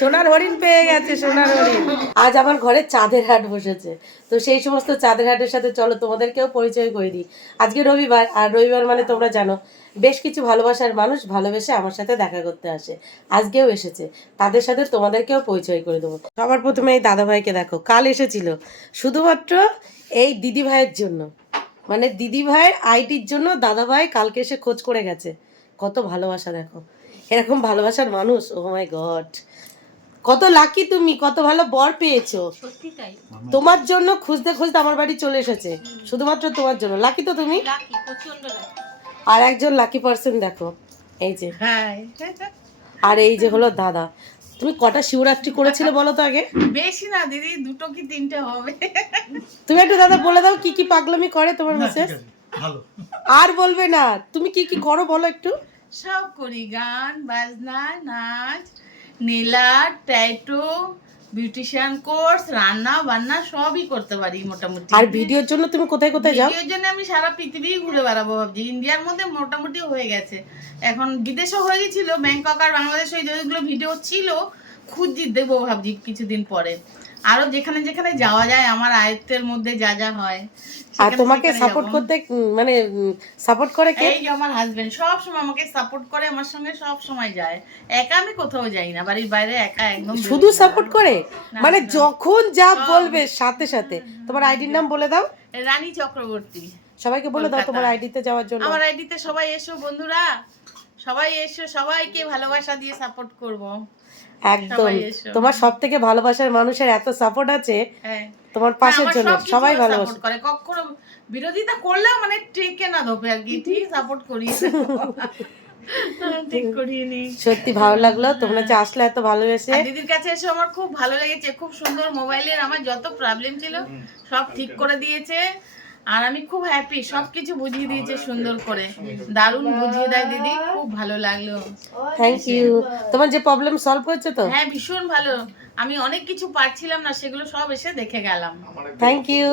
সোনার হরিণ পেয়ে গেছে, সোনার হরিণ। আজ আমার ঘরে চাঁদের হাট বসেছে, তো সেই সমস্ত চাঁদের হাটের সাথে চলো তোমাদেরকেও পরিচয় করে দিই। আজকে রবিবার, আর রবিবার মানে তোমরা জানো বেশ কিছু ভালোবাসার মানুষ ভালোবেসে আমার সাথে দেখা করতে আসে, আজকেও এসেছে। তাদের সাথে তোমাদেরকেও পরিচয় করে দেবো। সবার প্রথমে এই দাদাভাইকে দেখো, কাল এসেছিল শুধুমাত্র এই দিদি ভাইয়ের জন্য, মানে দিদি ভাইয়ের আইডির জন্য দাদাভাই কালকে এসে খোঁজ করে গেছে। কত ভালোবাসা দেখো, এরকম ভালোবাসার মানুষ, ও মাই গড। কত লাকি তুমি, কত ভালো বর পেয়েছো। সত্যি তাই, তোমার জন্য খুঁজতে খুঁজতে আমার বাড়ি চলে এসেছে, শুধুমাত্র তোমার জন্য। লাকি তো তুমি। লাকি, প্রচন্ড লাকি। আর একজন লাকি পার্সন দেখো, এই যে। হ্যাঁ, আর এই যে হলো দাদা। তুমি কটা শিবরাত্রি করেছিলে বলো তো আগে? বেশি না দিদি, 2 কি 3টে হবে। তুমি একটু দাদা বলে দাও কি কি পাগলামি করে তোমার মিসেস। ভালো। আর বলবে না, তুমি কি কি করো বলো একটু। সব করি, গান বাজনা, নাচ, নীলা, ট্যাটু, বিউটিশিয়ান কোর্স, রান্না বান্না সবই করতে পারি মোটামুটি। আর ভিডিওর জন্য তুমি কোথায় কোথায় যাও? ভিডিওর জন্য আমি সারা পৃথিবী ঘুরে বেড়াবো ভাবছি। ইন্ডিয়ার মধ্যে মোটামুটি হয়ে গেছে, এখন বিদেশও হয়ে গেছিল। ব্যাংকক আর বাংলাদেশ ওই যেগুলো ভিডিও ছিল খুঁজি দেবো ভাবছি কিছুদিন পরে। আরো যেখানে যেখানে যাওয়া যায় আমার আয়ত্তের মধ্যে যা যা হয়। আর তোমাকে সাপোর্ট করতে মানে সাপোর্ট করে কে? এই যে আমার হাজবেন্ড সব সময় আমাকে সাপোর্ট করে, আমার সঙ্গে সব সময় যায়। একা আমি কোথাও যাই না, বাড়ির বাইরে একা একদম। শুধু সাপোর্ট করে, মানে যখন যা বলবে সাথে সাথে। তোমার আইডির নাম বলে দাও। রানী চক্রবর্তী। সবাইকে বলে দাও তোমার আইডিতে যাওয়ার জন্য। আমার আইডিতে সবাই এসো বন্ধুরা, সবাই এসো, সবাইকে ভালোবাসা দিয়ে সাপোর্ট করব। একদম, তোমার সব থেকে ভালোবাসার মানুষের এত সাপোর্ট আছে তোমার পাশের জন্য, সবাই ভালোবাসে করে। কখনো বিরোধিতা করলেও মানে টেকে না ধোপে আর কি, ঠিক সাপোর্ট করি। ঠিক করিনি। সত্যি ভালো লাগলো তোমরা যে আসলে এত ভালোবেসে। দিদির কাছে এসে আমার খুব ভালো লেগেছে, খুব সুন্দর। মোবাইলের আমার যত প্রবলেম ছিল সব ঠিক করে দিয়েছে, আর আমি খুব হ্যাপি। সবকিছু বুঝিয়ে দিয়েছে সুন্দর করে, দারুণ বুঝিয়ে দেয় দিদি, খুব ভালো লাগলো। Thank you. তোমার যে প্রবলেম সলভ হয়েছে তো? হ্যাঁ, ভীষণ ভালো। আমি অনেক কিছু পারছিলাম না, সেগুলো সব এসে দেখে গেলাম। থ্যাংক ইউ,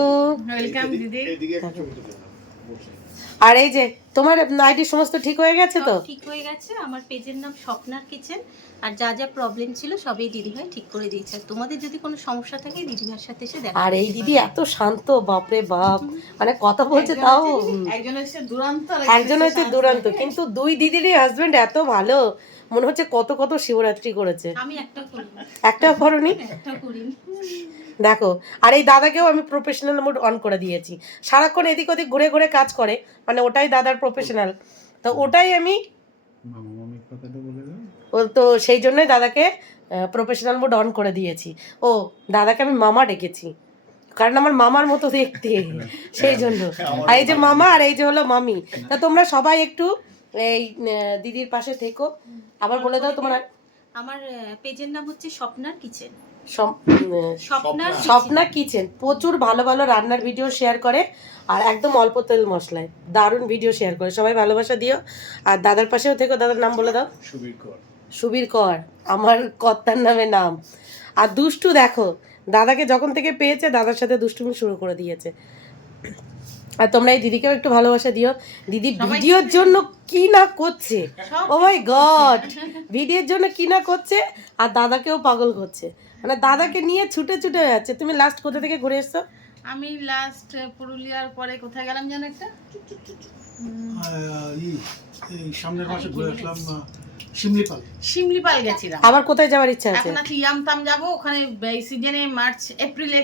ওয়েলকাম দিদি। আর এই যে তোমার আইডি সমস্ত ঠিক হয়ে গেছে তো? ঠিক হয়ে গেছে। আমার পেজের নাম স্বপ্নার কিচেন, আর যা যা প্রবলেম ছিল সবই দিদিভাই ঠিক করে দিয়েছে। আর তোমাদের যদি কোনো সমস্যা থাকে দিদিভাইয়ের সাথে এসে দেখা। আর এই দিদি এত শান্ত, বাপরে বাপ, মানে কথা বলছে তাও। একজন হচ্ছে দুরন্ত, একজন হচ্ছে দুরন্ত, কিন্তু দুই দিদিরই হাজবেন্ড এত ভালো, মনে হচ্ছে কত কত শিবরাত্রি করেছে। আমি একটা করি, একটাও করনি? একটা করি। দেখো, আর এই দাদাকেও আমি প্রফেশনাল মোড অন করে দিয়েছি। সারাক্ষণ এদিক ওদিক ঘুরে ঘুরে কাজ করে, মানে ওটাই দাদার প্রফেশনাল, তো ওটাই আমি তো সেই জন্যই দাদাকে প্রফেশনাল মোড অন করে দিয়েছি। ও দাদাকে আমি মামা ডেকেছি, কারণ আমার মামার মতো দেখতে, সেই জন্য। আর এই যে মামা, আর এই যে হলো মামি। তা তোমরা সবাই একটু এই দিদির পাশে থেকো। আবার বলে দাও তোমার। আমার পেজের নাম হচ্ছে স্বপ্নার কিচেন। স্বপ্না কিচেন প্রচুর ভালো ভালো রান্নার ভিডিও শেয়ার করে, আর একদম অল্প তেল মশলায় দারুণ ভিডিও শেয়ার করে। সবাই ভালোবাসা দিও। আর দাদার পাশেও থেকো। দাদার নাম বলে দাও। সুবীর কর, আমার কর্তার নামে নাম। আর দুষ্টু দেখো, দাদাকে যখন থেকে পেয়েছে দাদার সাথে দুষ্টুমি শুরু করে দিয়েছে। আর তোমরা এই দিদিকেও একটু ভালোবাসা দিও। দিদি ভিডিওর জন্য কি না করছে, ও মাই গড, ভিডিওর জন্য কি না করছে, আর দাদাকেও পাগল করছে, মানে দাদাকে নিয়ে ছুটে ছুটে যাচ্ছে। তুমি লাস্ট কোথা থেকে ঘুরে এসছো? আমি লাস্ট পুরুলিয়ার পরে কোথায় গেলাম জানো একটা, এই সামনের মাসে ঘুরে আসলাম শিমলিপাল গেছিলাম। আবার কোথায় যাওয়ার ইচ্ছা আছে? এখন আছি ইয়ামতাম যাবো, ওখানে এই সিজনে মার্চ এপ্রিলে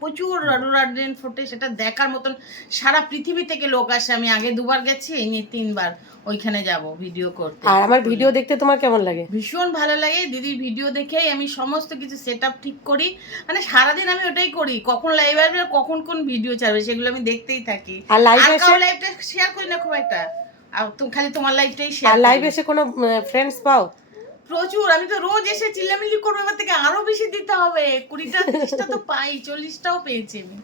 প্রচুর রডোডেন্ড্রন ফোটে, সেটা দেখার মতন। সারা পৃথিবী থেকে লোক আসে। আমি আগে 2বার গেছি, এই নিয়ে 3বার ওইখানে যাব ভিডিও করতে। আর আমার ভিডিও দেখতে তোমার কেমন লাগে? ভীষণ ভালো লাগে দিদির ভিডিও দেখেই আমি সমস্ত কিছু সেটআপ ঠিক করি। মানে সারাদিন আমি ওটাই করি, কখন লাইভ আসবে, কখন কোন ভিডিও ছাড়বে, সেগুলো আমি দেখতেই থাকি। আর লাইভটা শেয়ার করি না খুব একটা, আর খালি তোমার লাইভটাই শেয়ার। আর লাইভ এসে কোনো ফ্রেন্ডস পাও? প্রচুর। আমি তো রোজ এসে চিল্লামিল্লি করবো, এবার থেকে আরো বেশি দিতে হবে। 20টা 30টা তো পাই, 40টাও পেয়েছি আমি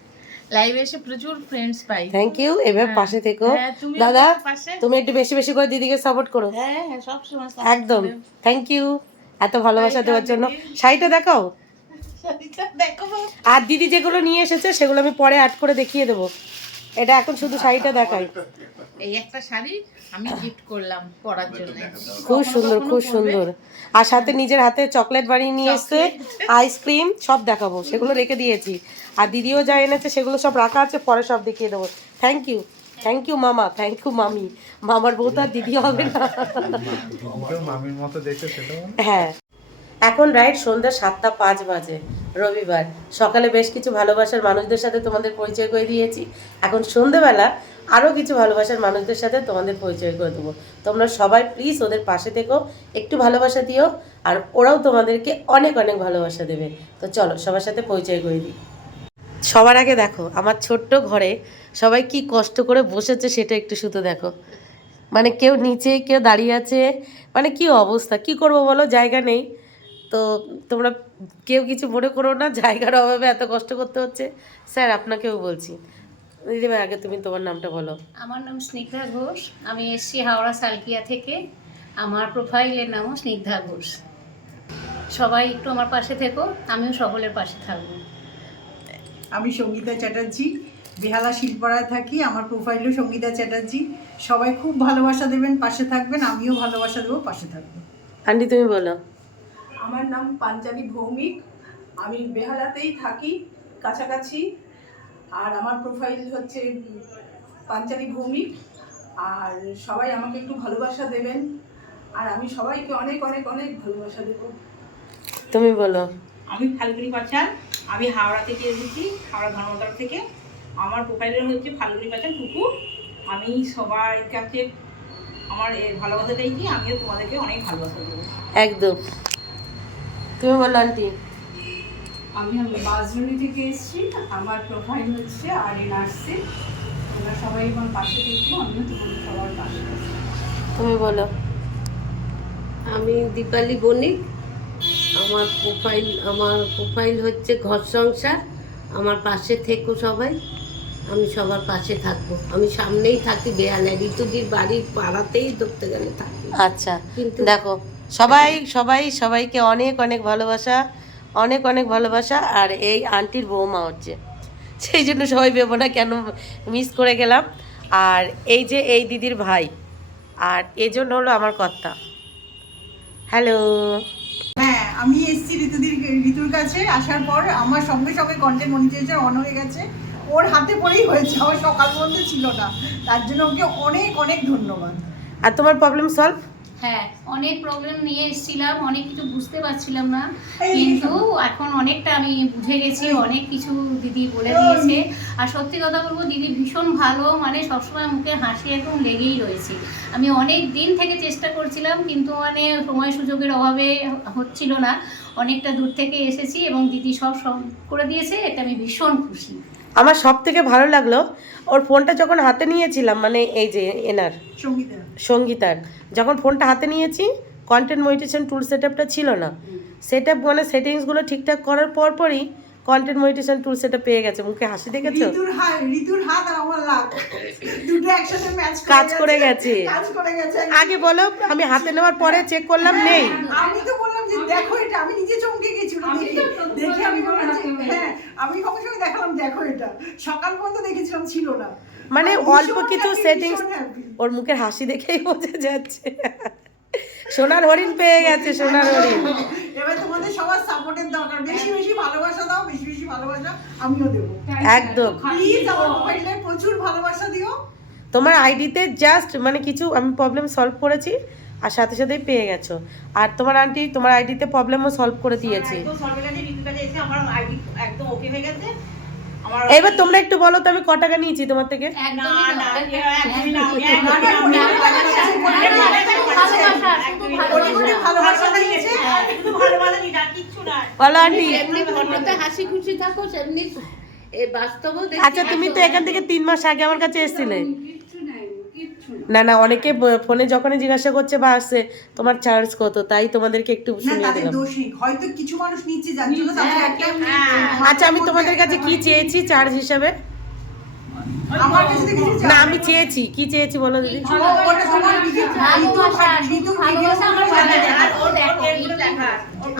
লাইভে এসে। প্রচুর ফ্রেন্ডস পাই। Thank you. এবার পাশে থেকো দাদা, তুমি একটু বেশি বেশি করে দিদিকে সাপোর্ট করো। হ্যাঁ হ্যাঁ, সব সময় একদম। থ্যাংক ইউ এত ভালোবাসা দেওয়ার জন্য। শাড়িটা দেখাও। দেখো, আর দিদি যেগুলো নিয়ে এসেছে সেগুলো আমি পরে অ্যাড করে দেখিয়ে দেবো। এটা এখন শুধু শাড়িটা দেখাই। এই একটা শাড়ি আমি গিফট করলাম পরার জন্য। খুব সুন্দর, খুব সুন্দর। আর সাথে নিজের হাতে চকলেট বানিয়ে নিয়ে এসছে, আইসক্রিম সব দেখাবো, সেগুলো রেখে দিয়েছি। আর দিদিও যা এনেছে সেগুলো সব রাখা আছে, পরে সব দেখিয়ে দেবো। থ্যাংক ইউ, থ্যাংক ইউ মামা, থ্যাংক ইউ মামি। মামার বউ তো আর দিদি হবে না। মামির মতো দেখতে সেটা হ্যাঁ, এখন রাইট সন্ধ্যা 7:05 বাজে, রবিবার। সকালে বেশ কিছু ভালোবাসার মানুষদের সাথে তোমাদের পরিচয় করে দিয়েছি। এখন সন্ধ্যেবেলা আরও কিছু ভালোবাসার মানুষদের সাথে তোমাদের পরিচয় করে দেবো। তোমরা সবাই প্লিজ ওদের পাশে থেকো, একটু ভালোবাসা দিও, আর ওরাও তোমাদেরকে অনেক অনেক ভালোবাসা দেবে। তো চলো সবার সাথে পরিচয় করে দিই। সবার আগে দেখো আমার ছোট্ট ঘরে সবাই কি কষ্ট করে বসেছে সেটা একটু শুধু দেখো। মানে কেউ নিচে, কেউ দাঁড়িয়ে আছে, মানে কি অবস্থা, কি করব বলো, জায়গা নেই। তো তোমরা কেউ কিছু মনে করো না, জায়গার অভাবে এত কষ্ট করতে হচ্ছে। স্যার আপনাকেও বলছি। দিদিভাই আগে তুমি তোমার নামটা বলো। আমার নাম স্নিগ্ধা ঘোষ, আমি এসছি হাওড়া সালকিয়া থেকে। আমার প্রোফাইলের নামও স্নিগ্ধা ঘোষ। সবাই একটু আমার পাশে থেকো, আমিও সকলের পাশে থাকবো। আমি সঙ্গীতা চ্যাটার্জি, বেহালা শিলপাড়ায় থাকি। আমার প্রোফাইলও সঙ্গীতা চ্যাটার্জি। সবাই খুব ভালোবাসা দেবেন, পাশে থাকবেন, আমিও ভালোবাসা দেবো, পাশে থাকবো। আন্টি তুমি বলো। আমার নাম পাঞ্জাবি ভৌমিক, আমি বেহালাতেই থাকি কাছাকাছি। আর আমার প্রোফাইল হচ্ছে পাঞ্জাবি ভৌমিক। আর সবাই আমাকে একটু ভালোবাসা দেবেন, আর আমি সবাইকে অনেক অনেক অনেক ভালোবাসা দেবো। তুমি বলো। আমি ফাল্গুনি পাচার, আমি হাওড়া থেকে এসেছি, হাওড়া ধর্মতলা থেকে। আমার প্রোফাইলের হচ্ছে ফাল্গুনি পাচার টুকু। আমি সবার কাছে আমার ভালোবাসা চাইছি, আমিও তোমাদেরকে অনেক ভালোবাসা দেবো। একদম। তুমি বলো আন্টি। আমি বাসজনি থেকে এসেছি, আমার প্রোফাইল হচ্ছে আরএনআরসি। তোমরা সবাই আমার পাশে দেখবো, আমিও তোমাদের সবার পাশে থাকবো। তুমি বলো। আমি দীপালি বণিক, আমার প্রোফাইল হচ্ছে ঘর সংসার। আমার পাশে থেকো সবাই, আমি সবার পাশে থাকবো। আমি সামনেই থাকি, বেহালা ঋতুদির বাড়ির পাড়াতেই ধরতে গেলে থাকি। আচ্ছা, কিন্তু দেখো সবাইকে অনেক অনেক ভালোবাসা, অনেক অনেক ভালোবাসা। আর এই আন্টির বৌমা হচ্ছে, সেই জন্য সবাই ভেবো না কেন মিস করে গেলাম। আর এই যে এই দিদির ভাই, আর এই জন্য হলো আমার কর্তা। হ্যালো। হ্যাঁ, আমি এসেছি ঋতুর কাছে। আসার পর আমার সঙ্গে সঙ্গে কন্টেন্ট মনিটাইজেশন অন হয়ে গেছে। ওর হাতে পড়েই হয়েছে, আমার সকাল পর্যন্ত ছিল না। তার জন্য ওকে অনেক অনেক ধন্যবাদ। আর তোমার প্রবলেম সলভ? হ্যাঁ, অনেক প্রবলেম নিয়ে এসেছিলাম, অনেক কিছু বুঝতে পারছিলাম না, কিন্তু এখন অনেকটা আমি বুঝে গেছি। অনেক কিছু দিদি বলে দিয়েছে। আর সত্যি কথা বলবো, দিদি ভীষণ ভালো, মানে সবসময় মুখে হাসি একদম লেগেই রয়েছে। আমি অনেক দিন থেকে চেষ্টা করছিলাম, কিন্তু মানে সময় সুযোগের অভাবে হচ্ছিল না। অনেকটা দূর থেকে এসেছি এবং দিদি সব করে দিয়েছে, এটা আমি ভীষণ খুশি। আমার সব থেকে ভালো লাগলো ওর ফোনটা যখন হাতে নিয়েছিলাম, মানে এই যে এনার সঙ্গীতার যখন ফোনটা হাতে নিয়েছি, কন্টেন্ট মনিটাইজেশন টুল সেটআপটা ছিল না। সেটআপ মানে সেটিংসগুলো ঠিকঠাক করার পরই কন্টেন্ট মনিটাইজেশন টুল সেটআপ পেয়ে গেছে। মুখে হাসি দেখেছো? ঋতুর হাত আর আমার লাগ দুটো একসাথে ম্যাচ কাজ করে গেছে। গেছে। আগে বলো, আমি হাতে নেওয়ার পরে চেক করলাম নেই। আমি তো বললাম যে দেখো এটা, আমি নিজে চমকে গেছিলাম দেখে। আমি বললাম যে হ্যাঁ, আমি সঙ্গে সঙ্গে দেখালাম দেখো এটা। সকাল পর্যন্ত দেখেছিলাম, ছিল না। মানে অল্প কিছু সেটিংস, ওর মুখের হাসি দেখেই বোঝা যাচ্ছে সোনার হরিণ পেয়ে গেছে, সোনার হরিণ। এবার তোমাদের সবার সাপোর্টের দরকার। বেশি বেশি ভালোবাসা দাও, বেশি বেশি ভালোবাসা আমিও দেবো। একদম। প্লিজ আমার মোবাইলে প্রচুর ভালোবাসা দিও। তোমার আইডিতে জাস্ট মানে কিছু আমি প্রবলেম সলভ করেছি, আর সাথে সাথেই পেয়ে গেছো। আর তোমার আন্টি তোমার আইডিতে প্রবলেমও সলভ করে দিয়েছি। একদম সরকার কাছে ঋতুর কাছে এসে আমার আইডি একদম ওকে হয়ে গেছে। আমার এবার তোমরা একটু বলো তো আমি ক টাকা নিয়েছি তোমার থেকে? বলো আন্টি। হাসি খুশি থাকো, সেমনি বাস্তবও। আচ্ছা, তুমি তো এখান থেকে 3 মাস আগে আমার কাছে এসেছিলে। না অনেকে ফোনে যখনই জিজ্ঞাসা করছে বা আসছে তোমার চার্জ কত, তাই তোমাদেরকে একটু শুনিয়ে দিলাম। হয়তো কিছু মানুষ নিচ্ছে, যার জন্য তাদের একটা। আচ্ছা, আমি তোমাদের কাছে কি চেয়েছি চার্জ হিসাবে? আমার কাছে তো কিছু না, আমি চেয়েছি কি চেয়েছি বলো দিদি? ওটা তোমার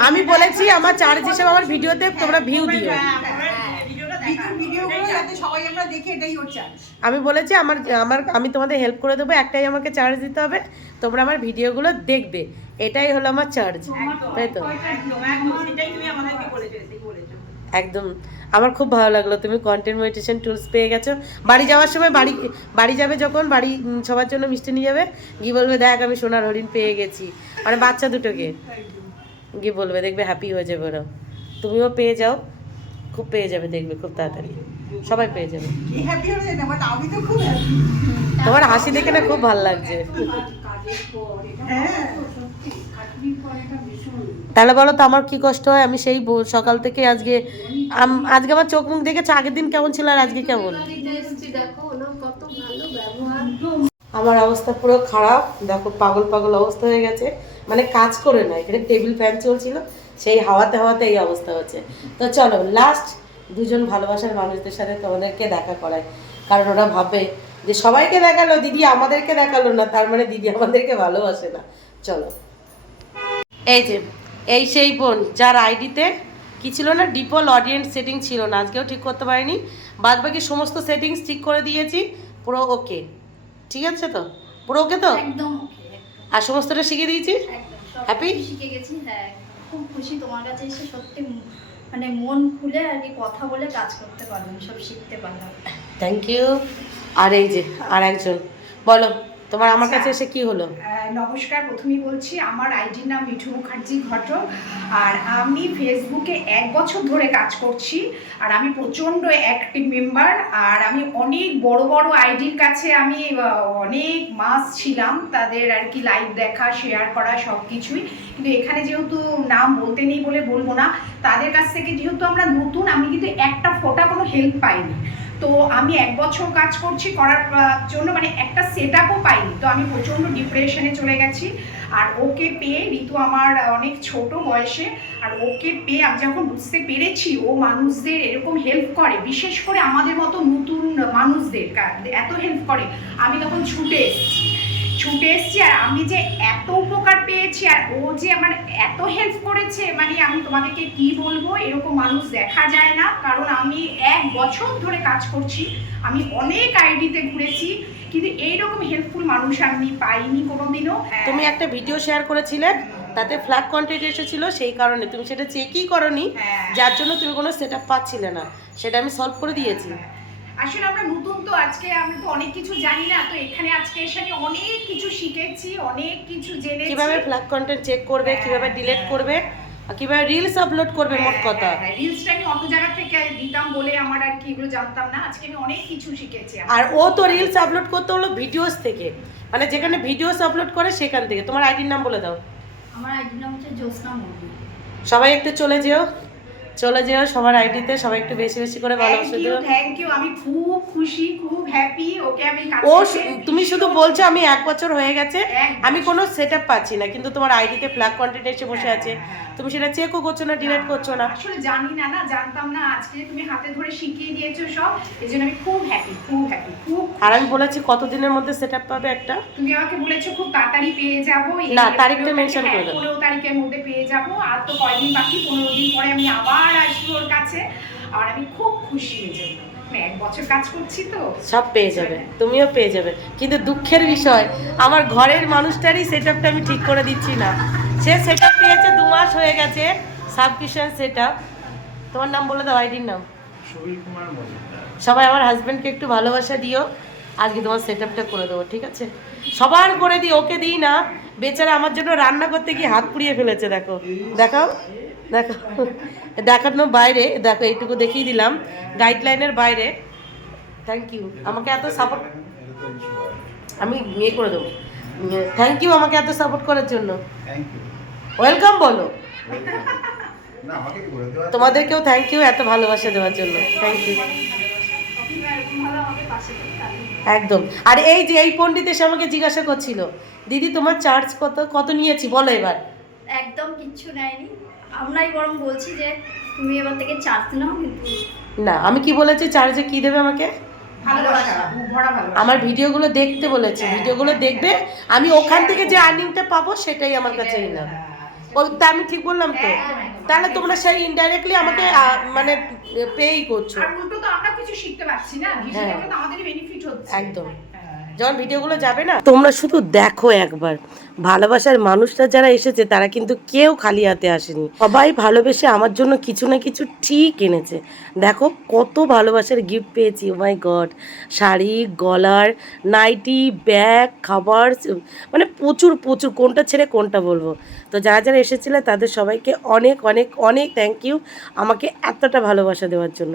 আমি বলেছি আমার চার্জ হিসাবে আমার ভিডিওতে তোমরা ভিউ দিও। ভিডিও ভিডিওগুলো যাতে সবাই আমরা দেখে, এটাই ওর চার্জ। আমি বলেছি আমি তোমাদের হেল্প করে দেবো, একটাই আমাকে চার্জ দিতে হবে, তোমরা আমার ভিডিওগুলো দেখবে, এটাই হলো আমার চার্জ, তাই তো? সেটাই তুমি আমাদেরকে বলেছো, সেই বলেছো। একদম। আমার খুব ভালো লাগলো, তুমি কন্টেন্ট মনিটাইজেশন টুলস পেয়ে গেছো। বাড়ি যাওয়ার সময় বাড়ি যাবে যখন, বাড়ি সবার জন্য মিষ্টি নিয়ে যাবে, গিয়ে বলবে দেখ আমি সোনার হরিণ পেয়ে গেছি, মানে বাচ্চা দুটোকে গিয়ে বলবে, দেখবে হ্যাপি হয়ে যাবে ওরা। তুমিও পেয়ে যাও, খুব পেয়ে যাবে, দেখবে খুব তাড়াতাড়ি সবাই পেয়ে যাবে। হ্যাপি হয়ে না, বাট আমি তো খুব হ্যাপি। তোমার হাসি দেখে না খুব ভালো লাগছে। হ্যাঁ, তাহলে বলো তো আমার কি কষ্ট হয়, আমি সেই সকাল থেকে আজকে আমার চোখ মুখ দেখেছো, আগের দিন কেমন ছিল আর আজকে কেমন। দেখো ওনার কত ভালো ব্যবহার। আমার অবস্থা পুরো খারাপ, দেখো পাগল পাগল অবস্থা হয়ে গেছে, মানে কাজ করে না, এখানে টেবিল ফ্যান চলছিল, সেই হাওয়াতে হাওয়াতে এই অবস্থা হচ্ছে। তো চলো লাস্ট দুজন ভালোবাসার মানুষদের সাথে তোমাদেরকে দেখা করাই, কারণ ওরা ভাববে যে সবাইকে দেখালো দিদি আমাদেরকে দেখালো না, তার মানে দিদি আমাদেরকে ভালোবাসে না। চলো, এই যে এই সেই বোন যার আইডিতে কি ছিল না, ডিফল্ট অডিয়েন্স সেটিং ছিল না, আজকেও ঠিক করতে পারিনি, বাদ বাকি সমস্ত সেটিংস ঠিক করে দিয়েছি, পুরো ওকে, ঠিক আছে তো? পুরো ওকে তো? একদম ওকে, আর সমস্তটা শিখে দিয়েছি, হ্যাপি? শিখে গেছি। হ্যাঁ, খুব খুশি তোমার কাছে এসে, সত্যি মানে মন খুলে আর কি কথা বলে কাজ করতে পারলাম, সব শিখতে পারলাম। Thank you. আর এই যে আর একজন, বলো তোমার আমার কাছে এসে কি হলো? নমস্কার, প্রথমেই বলছি আমার আইডির নাম মিঠু মুখার্জি ঘটক, আর আমি ফেসবুকে 1 বছর ধরে কাজ করছি, আর আমি প্রচণ্ড অ্যাক্টিভ মেম্বার, আর আমি অনেক বড় বড় আইডির কাছে আমি অনেক মাস ছিলাম, তাদের আর কি লাইভ দেখা, শেয়ার করা সব কিছুই, কিন্তু এখানে যেহেতু নাম বলতে নেই বলে বলবো না, তাদের কাছ থেকে যেহেতু আমরা নতুন, আমি কিন্তু একটা ফোঁটা কোনো হেল্প পাইনি। তো আমি 1 বছর কাজ করছি, করার জন্য মানে একটা সেট আপও পাইনি, তো আমি প্রচণ্ড ডিপ্রেশনে চলে গেছি। আর ওকে পেয়ে, ঋতু আমার অনেক ছোট বয়সে, আর ওকে পেয়ে আমি যখন বুঝতে পেরেছি ও মানুষদের এরকম হেল্প করে, বিশেষ করে আমাদের মতো নতুন মানুষদের এত হেল্প করে, আমি তখন ছুটে এসেছি, আর আমি যে এত উপকার পেয়েছি, আর ও যে আমার এত হেল্প করেছে, মানে আমি তোমাদেরকে কি বলবো, এরকম মানুষ দেখা যায় না, কারণ আমি 1 বছর ধরে কাজ করছি, আমি অনেক আইডিতে ঘুরেছি, কিন্তু এইরকম হেল্পফুল মানুষ আমি পাইনি কোনোদিনও। তুমি একটা ভিডিও শেয়ার করেছিলে, তাতে ফ্ল্যাগ কন্টেন্ট এসেছিল, সেই কারণে তুমি সেটা চেকই করনি, যার জন্য তুমি কোনো সেট আপ পাচ্ছিলে না, সেটা আমি সলভ করে দিয়েছি। আসলে আমরা নতুন তো, আজকে আমরা তো অনেক কিছু জানি না, তো এখানে আজকে এসে আমি অনেক কিছু শিখেছি, অনেক কিছু জেনেছি, কিভাবে ফ্ল্যাগ কন্টেন্ট চেক করবে, কিভাবে ডিলিট করবে, আর কিভাবে রিলস আপলোড করবে, মোট কথা। রিলসটা আমি অন্য জায়গা থেকে দিতাম বলে আমার আর কি এগুলো জানতাম না, আজকে আমি অনেক কিছু শিখেছি। আর ও তো রিলস আপলোড করতে হলো ভিডিওস থেকে, মানে যেখানে ভিডিওস আপলোড করে সেখান থেকে। তোমার আইডির নাম বলে দাও। আমার আইডির নাম হচ্ছে জ্যোৎস্না মুর্মু। সবাই একটু চলে যেও সবার আইডিতে, সবাই একটু বেশি বেশি করে ভালোবাসা দিও। থ্যাংক ইউ, আমি খুব খুশি, খুব হ্যাপি। ওকে আমি তুমি শুধু বলছো আমি 1 বছর হয়ে গেছে, আমি কোনো সেটআপ পাচ্ছি না, কিন্তু তোমার আইডিতে ফ্ল্যাগ কন্টেন্ট এসে বসে আছে, তুমি সেটা চেকও করছো না, ডিলিট করছো না। আসলে জানি না, জানতাম না, আজকে তুমি হাতে ধরে শিখিয়ে দিয়েছো সব, এজন্য আমি খুব হ্যাপি, খুব হ্যাপি, খুব। আর আমি বলেছি কতদিনের মধ্যে সেটআপ পাবে একটা? তুমি আমাকে বলেছো খুব তাড়াতাড়ি পেয়ে যাবো, না, তারিখটা মেনশন করে দাও। 15 তারিখের মধ্যে পেয়ে যাবো, আর তো কয়দিন বাকি, 15 দিন পরে আমি আবার আসবো ওর কাছে, আর আমি খুব খুশি হয়ে যাবো। 1 বছর কাজ করছি তো, সব পেয়ে যাবে, তুমিও পেয়ে যাবে, কিন্তু দুঃখের বিষয় আমার ঘরের মানুষটারই সেটআপটা আমি ঠিক করে দিচ্ছি না। সে সেটআপ পেয়েছে 2 মাস হয়ে গেছে, সাবস্ক্রিপশন সেটআপ। তোমার নাম বলে দাও, আইডির নাম। সুবীর কুমার মজুমদার। সবাই আমার হাজবেন্ডকে একটু ভালোবাসা দিও, আজকে তোমার সেটআপটা করে দেবো, ঠিক আছে? সবার করে দিই, ওকে দিই না, বেচারা আমার জন্য রান্না করতে গিয়ে হাত পুড়িয়ে ফেলেছে। দেখো, দেখাও, দেখো, দেখানোর বাইরে, দেখো এইটুকু দেখিয়ে দিলাম, গাইডলাইনের বাইরে। থ্যাংক ইউ আমাকে এত সাপোর্ট, আমি ইয়ে করে দেবো। থ্যাংক ইউ আমাকে এত সাপোর্ট করার জন্য। Thank you. ওয়েলকাম বলো। না, আমাকে কি বলে দেওয়া? তোমাদেরকেও থ্যাংক ইউ এত ভালোবাসা দেওয়ার জন্য, থ্যাংক ইউ একদম। আর এই যে এই পণ্ডিত এসে আমাকে জিজ্ঞাসা করছিল, দিদি তোমার চার্জ কত নিয়েছি বলো এবার। একদম কিচ্ছু নেয়নি, আমরাই বরং বলছি যে তুমি এবার থেকে চার্জ নাও, কিন্তু না, আমি কি বলেছি চার্জে কি দেবে আমাকে? ভালোবাসা, ভরা ভালোবাসা। আমার ভিডিওগুলো দেখতে বলেছি, ভিডিওগুলো দেখবে, আমি ওখান থেকে যে আর্নিংটা পাবো সেটাই আমার কাছে না। ওটা আমি ঠিক বললাম তো? তাহলে তোমরা সেই ইনডাইরেক্টলি আমাকে মানে পেই করছো। আর উল্টো তো আমরা কিছু শিখতে পাচ্ছি না, ভিডিও দেখে তো আমাদেরই বেনিফিট হচ্ছে। একদম, যখন ভিডিওগুলো যাবে না, তোমরা শুধু দেখো একবার, ভালোবাসার মানুষরা যারা এসেছে তারা কিন্তু কেউ খালি হাতে আসেনি, সবাই ভালোবেসে আমার জন্য কিছু না কিছু ঠিক এনেছে। দেখো কত ভালোবাসার গিফট পেয়েছি, ও মাই গড, শাড়ি, গলার, নাইটি, ব্যাগ, খাবার, মানে প্রচুর প্রচুর, কোনটা ছেড়ে কোনটা বলবো। তো যারা যারা এসেছিলে তাদের সবাইকে অনেক অনেক অনেক থ্যাংক ইউ আমাকে এতটা ভালোবাসা দেওয়ার জন্য।